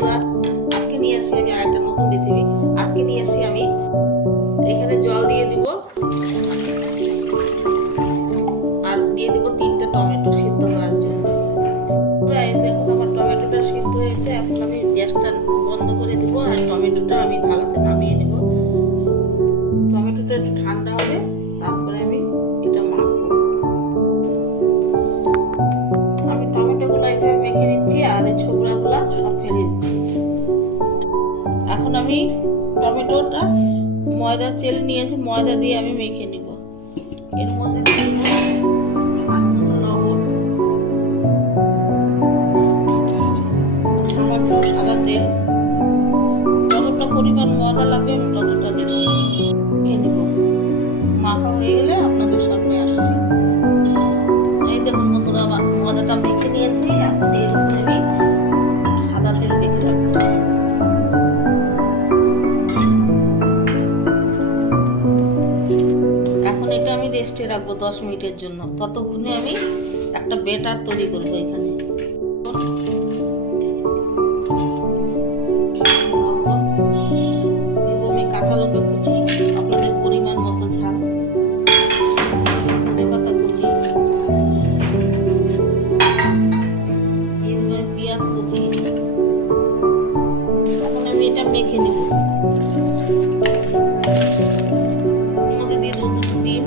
বন্ধুরা, আজকে নিয়ে আসছি আমি আরেকটা নতুন রেসিপি। আজকে নিয়ে আসছি আমি এখানে জল দিয়ে দিব আর দিয়ে দিব 3টা টমেটো সিদ্ধ করার জন্য। দেখুন আমার টমেটোটা সিদ্ধ হয়েছে। এখন আমি গ্যাসটা বন্ধ করে দিব আর টমেটোটা আমি থালাতে নামিয়ে নেব। টমেটোটা একটু ঠান্ডা হবে, তারপরে আমি এটা মাখবো। আমি টমেটোগুলো এইভাবে মেখে নিচ্ছি আর এই ছোবড়াগুলো সব ফেলে দিচ্ছি। এখন আমি টমেটোটা ময়দা চেলে নিয়েছি, ময়দা দিয়ে আমি মেখে নিব। এর মধ্যে লবণ, সামান্য সাদা তেল, যতটা পরিমাণ ময়দা লাগবে আমি ততটা দেব, মেখে নিব। মাখা হয়ে গেলে আপনাদের সামনে আসছি। এই দেখুন বন্ধুরা, ময়দাটা মেখে নিয়েছি। এখন এর উপরে আমি সাদা তেল মেখে রাখবো। এখন এটা আমি রেস্টে রাখবো 10 মিনিটের জন্য। ততক্ষণে আমি একটা ব্যাটার তৈরি করবো। এখানে আমি কাঁচা লঙ্কা কুচি, আপনাদের পরিমাণ মতো ঝাল, ধনে পাতা কুচি, পেঁয়াজ কুচি। এখন আমি এটা মেখে নিব। মধ্যে দিয়ে দেবো 2টো ডিম,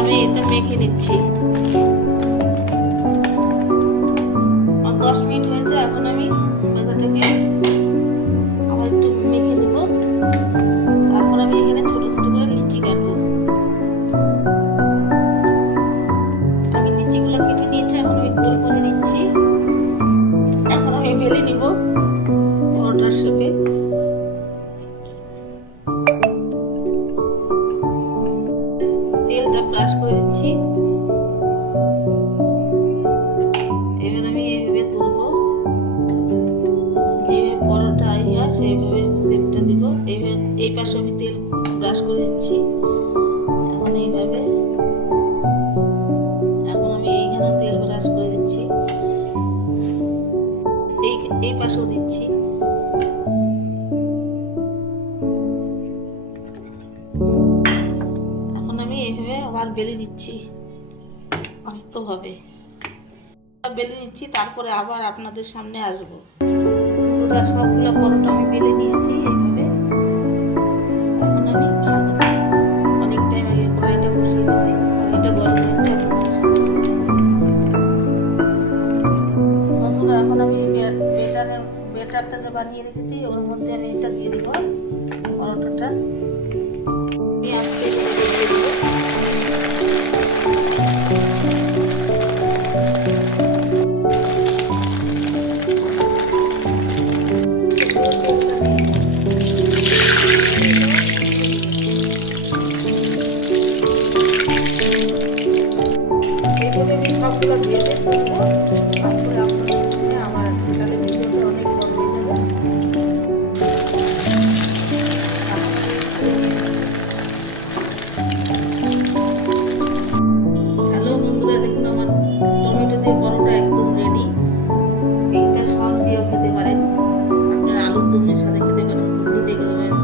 আমি এটা মেখে নিচ্ছি। 10 মিনিট হয়েছে। এখন আমি ময়দাটাকে আবার একটু মেখে নিব। তারপর আমি এখানে ছোট ছোট করে লিচি কাটবো। আমি লিচিগুলো কেটে নিয়েছি। এখন আমি গোল করে নিচ্ছি। এখন আমি বেলে নিব পরোটার শেপে। তেলটা ব্রাশ করে দিচ্ছি। এবার আমি এইভাবে তুলবো। এইভাবে পরোটা আইয়া সেইভাবে শেপটা দিব। এইভাবে এই পাশে আমি তেল ব্রাশ করে দিচ্ছি। এখন এইভাবে, এখন আমি এইখানে তেল ব্রাশ করে দিচ্ছি। এই পাশেও দিচ্ছি। এখন আমি এইভাবে আবার বেলে নিচ্ছি আস্তভাবে। বেলে নিচ্ছি, তারপরে আবার আপনাদের সামনে আসবো। পুরো সবগুলো পরোটা আমি বেলে নিয়েছি এইভাবে। এখন আমি ভাজবো। অনেক টাইম আগে কড়াইটা বসিয়ে দিয়েছি, কড়াইটা গরম হয়েছে। বন্ধুরা, এখন আমি ব্যাটারটা যে বানিয়ে রেখেছি ওর মধ্যে আমি এটা দিয়ে দিব পরোটাটা। সবগুলো দিয়ে দেখবো, তারপরে আপনাদের সঙ্গে আমার আসছে। তাহলে ভিডিওটা অনেক বড় হয়ে যাবে। হ্যালো বন্ধুরা, দেখুন আমার টমেটো দিয়ে পরোটা একদম রেডি। এইটা সস দিয়েও খেতে পারেন, আপনারা আলুর দমের সাথে খেতে পারেন, ঘুগনি দিয়ে খেতে পারেন,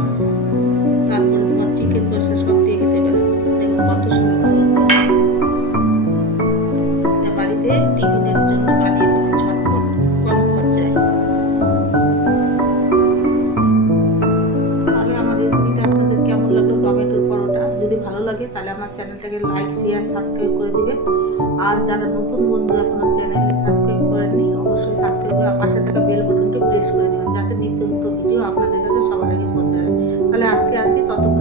তারপরে তোমার চিকেন কষা সব দিয়ে খেতে পারেন। দেখুন কত সুন্দর হয়েছে। বাড়িতে টিফিনের জন্য বানিয়ে ফেলুন ঝটপট, কম খরচায়। তাহলে আমার রেসিপিটা আপনাদের কেমন লাগলো, টমেটোর পরোটা? যদি ভালো লাগে তাহলে আমার চ্যানেলটাকে লাইক, শেয়ার, সাবস্ক্রাইব করে দিবেন। আর যারা নতুন বন্ধু এখনো চ্যানেলে সাবস্ক্রাইব করেননি, অবশ্যই সাবস্ক্রাইব করে পাশে থাকা বেল বাটনটি প্রেস করে দিবেন, যাতে নিত্য নতুন ভিডিও আপনাদের কাছে সবার আগে পৌঁছে যায়। তাহলে আজকে আসি, ততক্ষণ